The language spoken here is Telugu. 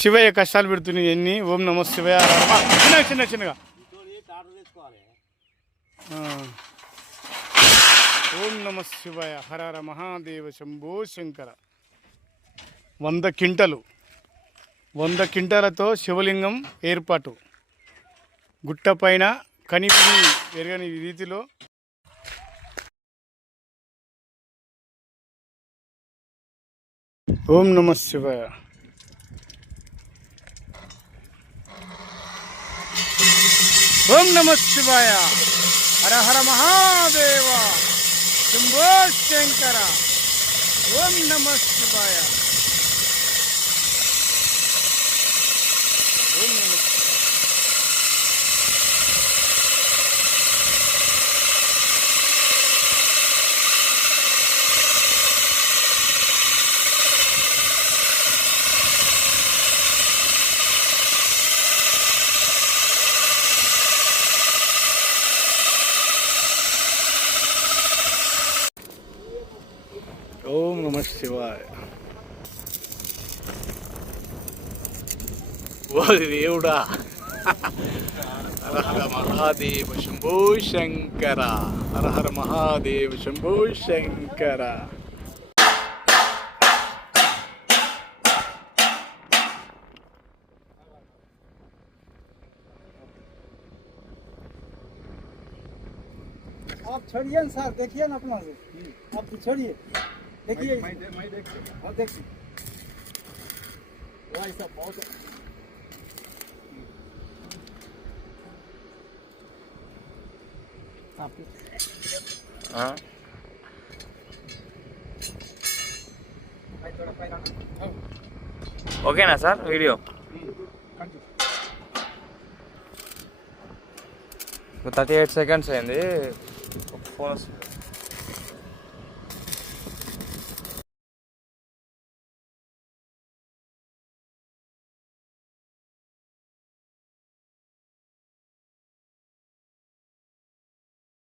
శివయ్య కష్టాలు పెడుతున్నాయి ఎన్ని? ఓం నమో శివయ్య చిన్న చిన్న చిన్నగా ఓం నమ శివయ హరహర మహాదేవ శంభో శంకర. వంద కింటలు వంద కింటలతో శివలింగం ఏర్పాటు. గుట్టపైన కనిపి ఎరగని రీతిలో ఓం నమ శివయ ओम नमः शिवाय। हर हर महादेव। शंभो शंकर। ओम नमः शिवाय। ఓం నమ శివాయ ఓ దేవుడా హర హర మహాదేవ శంభో శంకర హర హర మహాదేవ శంభో శంకర आप छोड़िए ना सर देखिए ना अपना से आप तो छोड़िए देखिए और देखिए भाई साहब बहुत आप भाई थोड़ा पैर आना ఓకేనా sir video thirty eight seconds అయింది ఫోన్